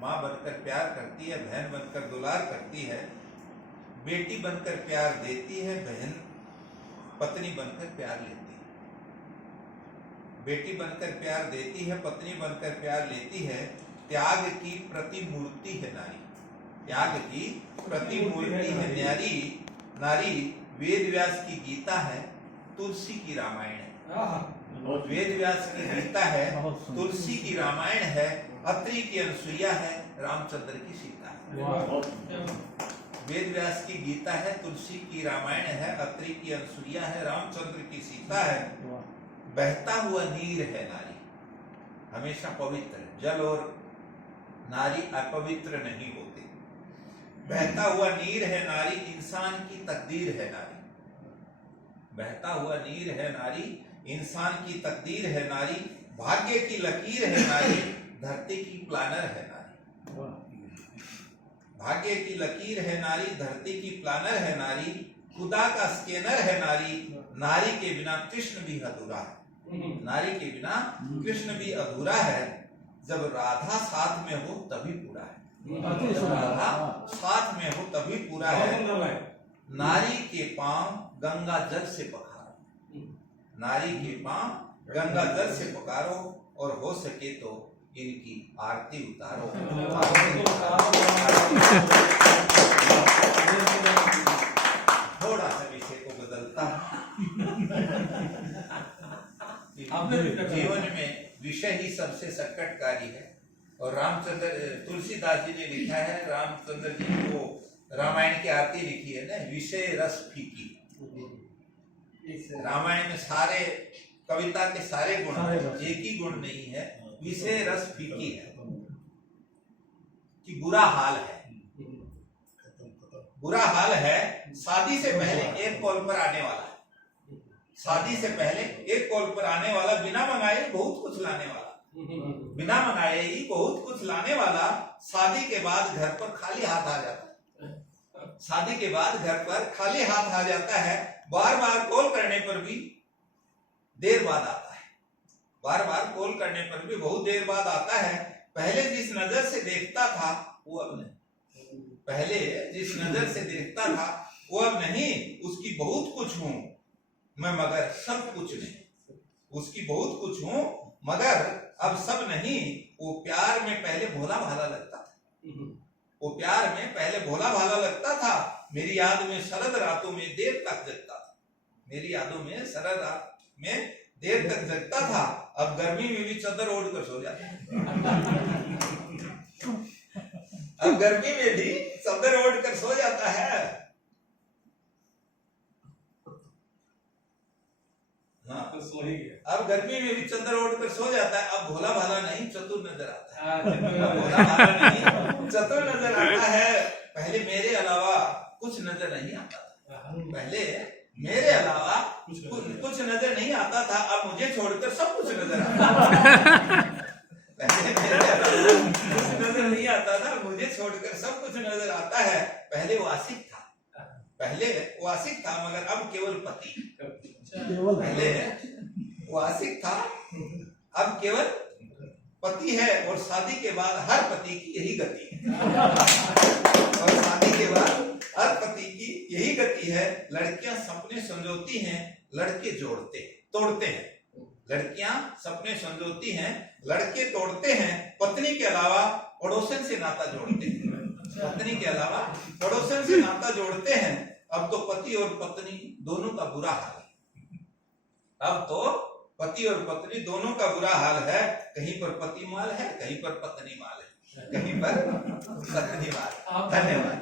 माँ बनकर प्यार करती है, बहन बनकर दुलार करती है, बेटी बनकर प्यार देती है, बहन पत्नी बनकर प्यार लेती है। बेटी बनकर प्यार देती है, पत्नी बनकर प्यार लेती है। त्याग की प्रतिमूर्ति है नारी, त्याग की प्रतिमूर्ति है नारी। नारी वेद व्यास की गीता है, तुलसी की रामायण है। वेद व्यास की गीता है, तुलसी की रामायण है, अत्रि की अनुसुईया है, रामचंद्र की सीता है। वेद व्यास की गीता है, तुलसी की रामायण है, अत्रि की अनुसुईया है, रामचंद्र की सीता है। बहता हुआ नीर है नारी, हमेशा पवित्र। जल और नारी अपवित्र नहीं होते। बहता हुआ नीर है नारी, इंसान की तकदीर है नारी। बहता हुआ नीर है नारी, इंसान की तकदीर है नारी। भाग्य की लकीर है नारी, धरती की प्लानर है नारी। भाग्य की लकीर है नारी, धरती की प्लानर है नारी। खुदा का स्कैनर है नारी। नारी के बिना कृष्ण भी अधूरा है। नारी के बिना कृष्ण भी अधूरा है। जब राधा साथ में हो तभी पूरा है। राधा साथ में हो तभी पूरा है। नारी के पांव गंगा जल से पखारो, नारी के पांव गंगा जल से पखारो, और हो सके तो इनकी आरती उतारो। थोड़ा सा विषय को बदलता जीवन में विषय ही सबसे संकटकारी है। और रामचंद्र तुलसीदास जी ने लिखा है, रामचंद्र जी को रामायण की आरती लिखी है ना, विषय रस फीकी। रामायण में सारे कविता के सारे गुण, एक ही गुण नहीं है, विषय रस फीकी है कि बुरा हाल है। बुरा हाल है। शादी से पहले एक कॉल पर आने वाला है, शादी से पहले एक कॉल पर आने वाला, बिना मंगाए बहुत कुछ लाने वाला, बिना मंगाए ही बहुत कुछ लाने वाला। शादी के बाद घर पर खाली हाथ आ जाता है। शादी के बाद घर पर खाली हाथ आ जाता है। बार बार कॉल करने पर भी देर बाद आता है। बार बार कॉल करने पर भी बहुत देर बाद आता है। पहले जिस नजर से देखता था वो अब नहीं, पहले जिस नजर से देखता था वो अब नहीं। उसकी बहुत कुछ हूं मैं मगर सब कुछ नहीं, उसकी बहुत कुछ हूं मगर अब सब नहीं। वो प्यार में पहले भोला भाला लगता था, वो प्यार में पहले भोला भाला लगता था। मेरी याद में शरद रातों में देर तक जगता था, मेरी यादों में शरद रात में देर तक जगता था। अब गर्मी में भी चादर ओढ़ कर सो जाता है। अब गर्मी में भी चादर ओढ़ कर सो जाता है। हाँ, अब गर्मी में भी चादर ओढ़ कर सो जाता है। अब भोला भाला नहीं चतुर नजर आता है। भोला भाला नहीं चतुर नजर आता है। पहले मेरे अलावा कुछ नजर नहीं आता था, पहले मेरे अलावा कुछ नजर नहीं आता था। अब मुझे छोड़कर सब कुछ नजर आता है। पहले मेरे अलावा कुछ नजर नहीं आता था, मुझे छोड़कर सब कुछ नजर आता है। पहले वो आशिक था, पहले वो आशिक था मगर अब केवल पति। पहले वो आशिक था, अब केवल पति है। और शादी के बाद हर पति की यही गति है। और शादी के बाद हर पति की यही गति है। लड़कियां सपने संजोती हैं, लड़के जोड़ते तोड़ते हैं। लड़कियां सपने संजोती हैं, लड़के तोड़ते हैं। पत्नी के अलावा पड़ोसन से नाता जोड़ते हैं, पत्नी के अलावा पड़ोसन से नाता जोड़ते हैं। अब तो पति और पत्नी दोनों का बुरा हाल है। अब तो पति और पत्नी दोनों का बुरा हाल है। कहीं पर पति माल है, कहीं पर पत्नी माल है, कहीं पर पत्नी माल। धन्यवाद।